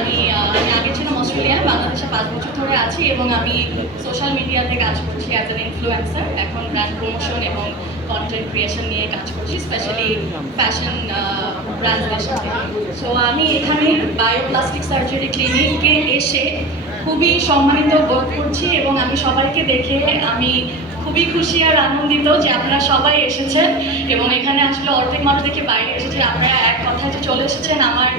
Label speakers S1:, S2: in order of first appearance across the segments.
S1: আমি আমি আগে ছিলাম অস্ট্রেলিয়ায়, বাংলাদেশে পাঁচ বছর ধরে আছি এবং আমি সোশ্যাল মিডিয়াতে কাজ করছি অ্যাজ অ্যান ইনফ্লুয়েন্সার এখন ব্র্যান্ড প্রমোশন এবং কন্টেন্ট ক্রিয়েশন নিয়ে কাজ করছি স্পেশালি ফ্যাশন ব্র্যান্ডদের সাথে। সো আমি এখানে বায়োপ্লাস্টিক সার্জারি ক্লিনিকে এসে খুবই সম্মানিত বোধ করছি এবং আমি সবাইকে দেখে আমি খুবই খুশি আর আনন্দিত যে আপনারা সবাই এসেছেন এবং এখানে আসলে অর্ধেক মানুষ দেখে বাইরে এসেছে। আপনারা এক কথায় যে চলে এসেছেন, আমার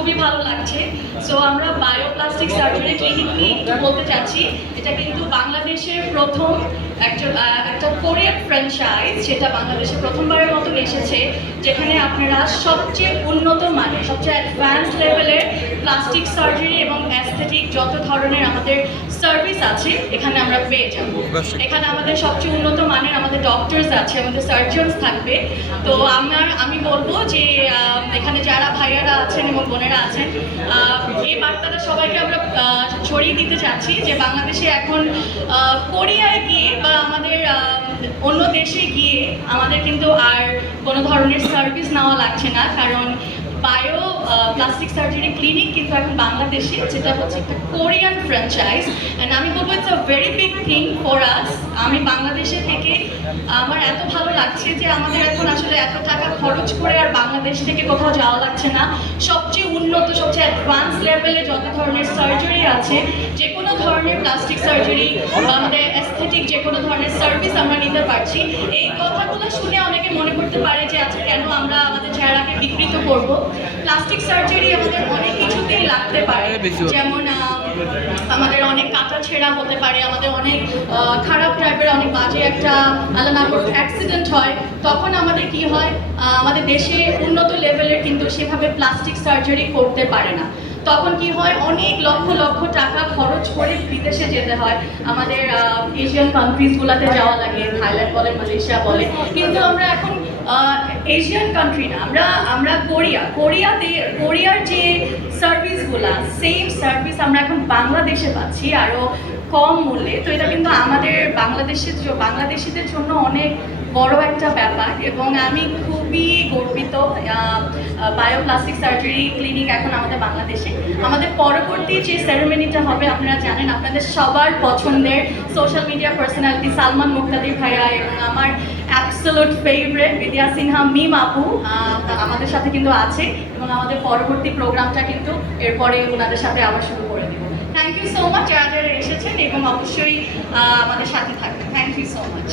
S1: খুবই ভালো লাগছে। সো আমরা বায়োপ্লাস্টিক সার্জারি ক্লিনিক নিয়ে একটু বলতে চাচ্ছি এটা কিন্তু বাংলাদেশের প্রথম একটা কোরিয়ান ফ্র্যাঞ্চাইজ যেটা বাংলাদেশে প্রথমবারের মতন এসেছে যেখানে আপনারা সবচেয়ে উন্নত মানের সবচেয়ে অ্যাডভান্স লেভেলের প্লাস্টিক সার্জারি এবং অ্যাস্থেটিক যত ধরনের আমাদের সার্ভিস আছে এখানে আমরা পেয়ে যাব। এখানে আমাদের সবচেয়ে উন্নত মানের আমাদের ডক্টরস আছে আমাদের সার্জনস থাকবে। তো আমার আমি বলব যে এখানে যারা ভাইয়ারা আছেন এবং বোনেরা আছেন আহ, এই বার্তাটা সবাইকে আমরা ছড়িয়ে দিতে চাচ্ছি যে বাংলাদেশে এখন কোরিয়ায় গিয়ে বা আমাদের অন্য দেশে গিয়ে আমাদের কিন্তু আর কোনো ধরনের সার্ভিস নেওয়া লাগছে না। কারণ বায়ো প্লাস্টিক সার্জারি ক্লিনিক কিন্তু এখন বাংলাদেশে যেটা হচ্ছে একটা কোরিয়ান ফ্র্যাঞ্চাইজ অ্যান্ড আমি বলব it's a very big thing for us আমি বাংলাদেশে থেকে আমার এত ভালো লাগছে যে আমাদের এখন আসলে এত টাকা খরচ করে আর বাংলাদেশ থেকে কোথাও যাওয়া লাগছে না। সবচেয়ে উন্নত, সবচেয়ে অ্যাডভান্স লেভেলে যত ধরনের সার্জারি আছে যে কোনো ধরনের প্লাস্টিক সার্জারি বা আমাদের অ্যাস্থেটিক যে কোনো ধরনের সার্ভিস আমরা নিতে পারছি। এই কথাগুলো শুনে অনেকে মনে করতে পারে যে আচ্ছা কেন আমরা আমাদের চেহারাকে বিকৃত করব? প্লাস্টিক সার্জারি আমাদের অনেক কিছুতেই লাগতে পারে। যেমন আমাদের অনেক কাটা ছেঁড়া হতে পারে আমাদের অনেক খারাপ টাইপের অনেক বাজে একটা আলাদা না করুক অ্যাক্সিডেন্ট হয়। তখন আমাদের কি হয়? আমাদের দেশে উন্নত লেভেলের কিন্তু সেভাবে প্লাস্টিক সার্জারি করতে পারে না। তখন কি হয়, অনেক লক্ষ লক্ষ টাকা খরচ করে বিদেশে যেতে হয়। আমাদের এশিয়ান কান্ট্রিজগুলোতে যাওয়া লাগে, থাইল্যান্ড বলে মালয়েশিয়া বলে কিন্তু আমরা এখন এশিয়ান কান্ট্রি না, আমরা আমরা কোরিয়া। কোরিয়াতে, কোরিয়ার যে সার্ভিসগুলা সেম সার্ভিস আমরা এখন বাংলাদেশে পাচ্ছি। আরও কম মূল্যে, তো এটা কিন্তু আমাদের বাংলাদেশের বাংলাদেশিদের জন্য অনেক বড় একটা ব্যাপার এবং আমি খুবই গর্বিত বায়োপ্লাস্টিক সার্জারি ক্লিনিক এখন আমাদের বাংলাদেশে। আমাদের পরবর্তী যে সেরেমনিটা হবে, আপনারা জানেন, আপনাদের সবার পছন্দের social media personality Salman Muktadir ভাইয়া এবং আমার অ্যাবসোলুট ফেভারেট বিদ্যা সিনহা মিম আপু আমাদের সাথে কিন্তু আছে এবং আমাদের পরবর্তী প্রোগ্রামটা কিন্তু এরপরে ওনাদের সাথে আবার শুরু করে থ্যাংক ইউ সো মাচ যারা যারা এসেছেন এবং অবশ্যই আমাদের সাথে থাকবেন। Thank you so much